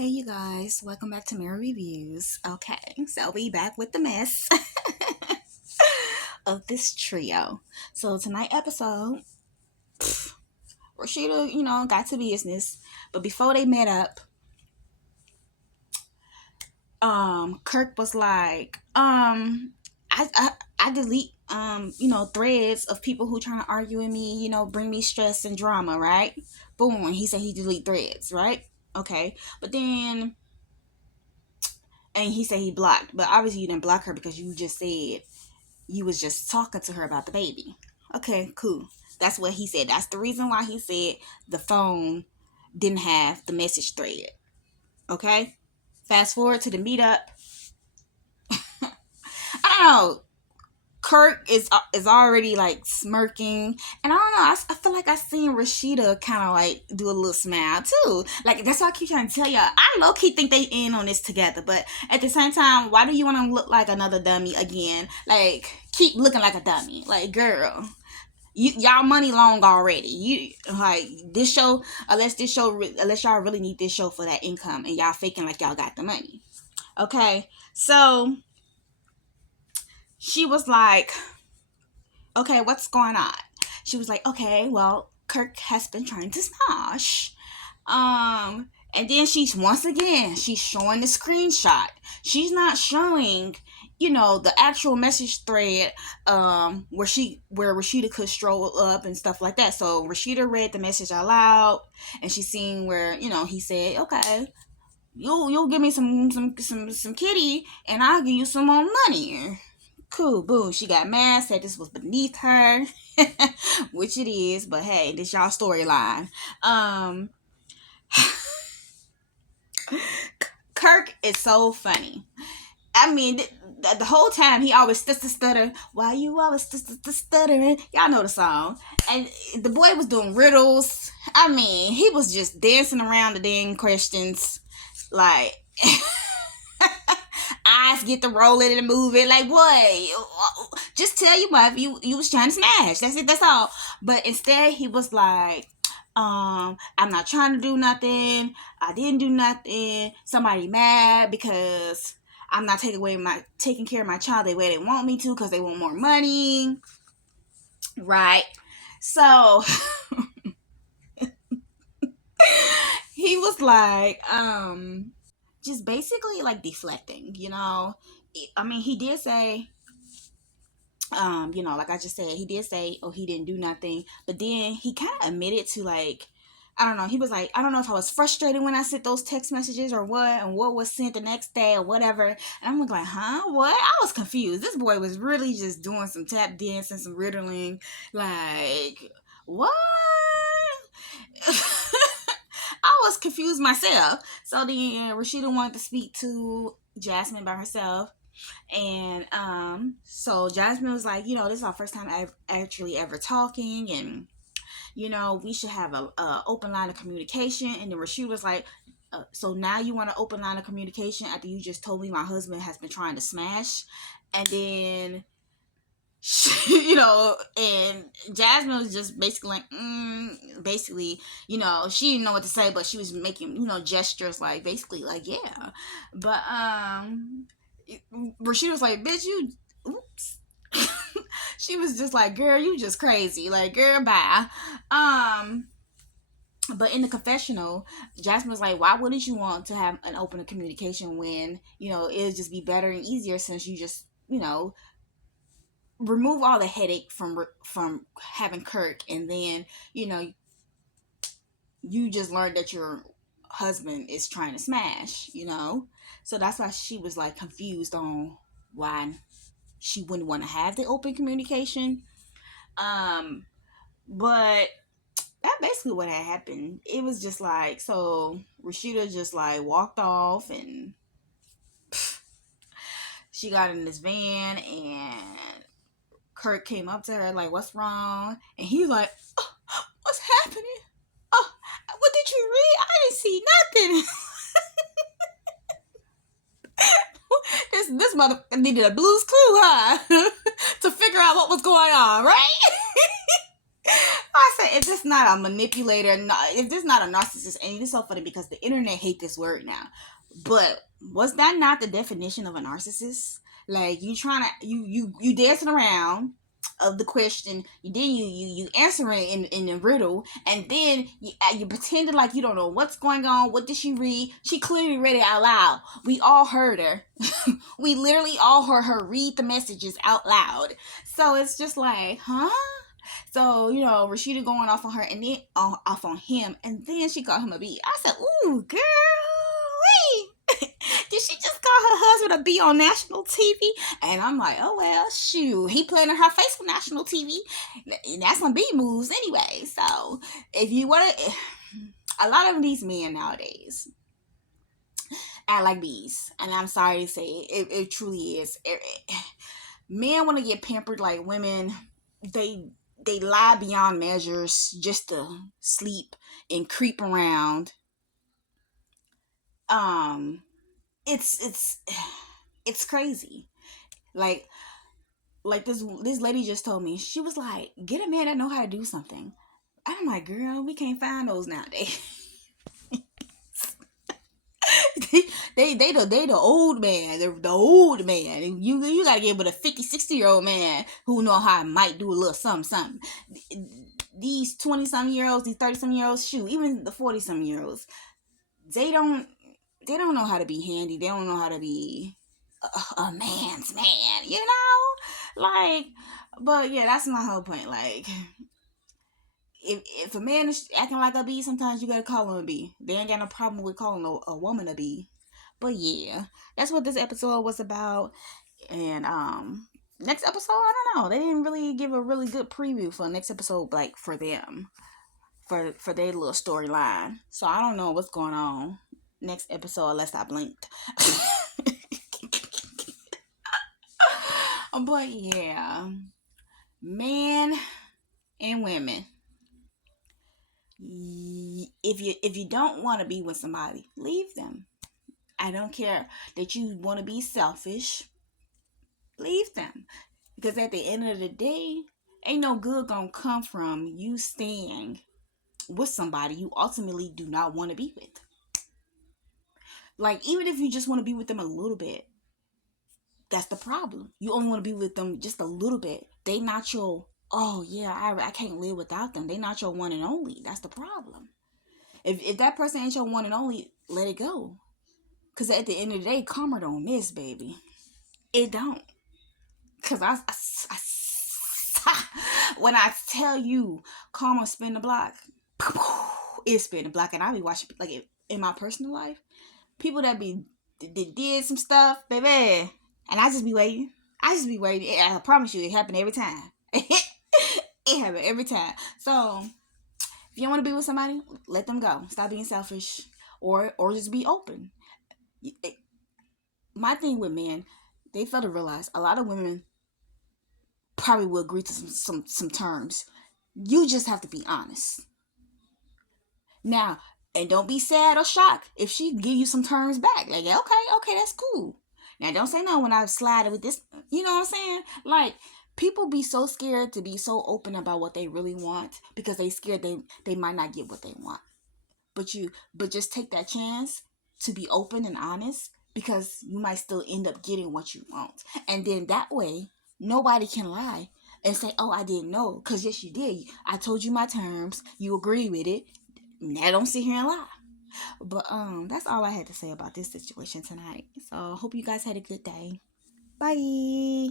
Hey you guys, welcome back to Mirror Reviews. Okay, so we back with the mess of this trio. So tonight episode, Rashida, got to business. But before they met up, Kirk was like, I delete threads of people who trying to argue with me, bring me stress and drama, right? Boom, he said he delete threads, right? Okay. But then and he said he blocked, but obviously you didn't block her because you just said you was just talking to her about the baby. Okay, cool. That's what he said. That's the reason why he said the phone didn't have the message thread. Okay? Fast forward to the meetup. I don't know. Kirk is already like smirking, and I don't know. I feel like I seen Rashida kind of like do a little smile too. Like that's why I keep trying to tell y'all. I low key think they in on this together, but at the same time, why do you want to look like another dummy again? Like keep looking like a dummy. Like girl, y'all money long already. You like this show unless y'all really need this show for that income, and y'all faking like y'all got the money. Okay, so she was like, okay, what's going on? She was like, okay, well, Kirk has been trying to smash. And then she's showing the screenshot. She's not showing, the actual message thread, where Rashida could stroll up and stuff like that. So Rashida read the message out loud, and she's seeing where, he said, okay, you'll give me some kitty, and I'll give you some more money. Cool, boom. She got mad, said this was beneath her, which it is, but hey, this y'all storyline. Kirk is so funny. I mean, the whole time he always stutter. Why you always stuttering? Y'all know the song. And the boy was doing riddles. I mean, he was just dancing around the dang questions, like. Eyes get to rolling and moving. Like what? Just tell your wife you was trying to smash. That's it. That's all. But instead, he was like, I'm not trying to do nothing. I didn't do nothing. Somebody mad because I'm not taking care of my child the way they want me to because they want more money. Right. So he was like, just basically like deflecting, I mean, he did say, like I just said, he did say, oh, he didn't do nothing. But then he kind of admitted to like, I don't know. He was like, I don't know if I was frustrated when I sent those text messages or what, and what was sent the next day or whatever. And I'm like, huh? What? I was confused. This boy was really just doing some tap dancing, some riddling. Like, what? I was confused myself. So then Rashida wanted to speak to Jasmine by herself. And so Jasmine was like, this is our first time actually ever talking, and we should have a open line of communication. And then Rashida was like, so now you want an open line of communication after you just told me my husband has been trying to smash? And then and Jasmine was just basically like, basically, she didn't know what to say, but she was making, gestures like, basically like, yeah. But, Rashida was like, bitch, oops. She was just like, girl, you just crazy. Like, girl, bye. But in the confessional, Jasmine was like, why wouldn't you want to have an open communication when, it'd just be better and easier since you just, remove all the headache from having Kirk, and then you just learned that your husband is trying to smash, so that's why she was like confused on why she wouldn't want to have the open communication. But that basically what had happened. It was just like, so Rashida just like walked off, and she got in this van, and Kirk came up to her like, what's wrong? And he was like, oh, what's happening? Oh, what did you read? I didn't see nothing. This mother needed a Blue's Clue, huh? To figure out what was going on, right? I said, if this not a manipulator, if this not a narcissist, and it's so funny because the internet hate this word now. But was that not the definition of a narcissist? Like you trying to you dancing around of the question, you answering in the riddle, and then you pretended like you don't know what's going on. What did she read? She clearly read it out loud. We all heard her. We literally all heard her read the messages out loud. So it's just like, huh? So, Rashida going off on her and then off on him, and then she called him a B. I said, ooh, girl, wait. Did she just call her husband a B on national TV? And I'm like, oh, well, shoot. He playing in her face on national TV. And that's some B moves anyway. So, if you want to, a lot of these men nowadays act like bees. And I'm sorry to say it truly is. Men want to get pampered like women. They lie beyond measures just to sleep and creep around. It's crazy. Like this lady just told me, she was like, get a man that know how to do something. I'm like, girl, we can't find those nowadays. they the old man. The old man. You gotta get with a 50, 60-year-old man who know how might do a little something. These 20-some-year-olds, these 30-some-year-olds, shoot, even the 40-some-year-olds, they don't know how to be handy. They don't know how to be a man's man, like. But yeah, that's my whole point. Like, if a man is acting like a bee, sometimes you gotta call him a bee. They ain't got no problem with calling a woman a bee. But yeah, that's what this episode was about. And next episode, I don't know. They didn't really give a really good preview for next episode, like for them, for their little storyline. So I don't know what's going on next episode unless I blinked. But yeah, men and women. If you don't want to be with somebody, leave them. I don't care that you want to be selfish. Leave them. Because at the end of the day, ain't no good gonna come from you staying with somebody you ultimately do not want to be with. Like, even if you just want to be with them a little bit, that's the problem. You only want to be with them just a little bit. They not your, oh yeah, I can't live without them. They not your one and only. That's the problem. If that person ain't your one and only, let it go. Because at the end of the day, karma don't miss, baby. It don't. Because when I tell you karma spin the block, it's spin the block. And I be watching, like, in my personal life, people that did some stuff, baby. And I just be waiting. I promise you, it happened every time. It happened every time. So, if you want to be with somebody, let them go. Stop being selfish. Or just be open. My thing with men, they fail to realize a lot of women probably will agree to some terms. You just have to be honest. Now, and don't be sad or shocked if she give you some terms back. Like, okay, that's cool. Now, don't say no when I slide with this. You know what I'm saying? Like, people be so scared to be so open about what they really want because they scared they might not get what they want. But just take that chance to be open and honest because you might still end up getting what you want. And then that way, nobody can lie and say, oh, I didn't know. Because yes, you did. I told you my terms. You agree with it. Now don't sit here and lie. But that's all I had to say about this situation tonight. So hope you guys had a good day. Bye.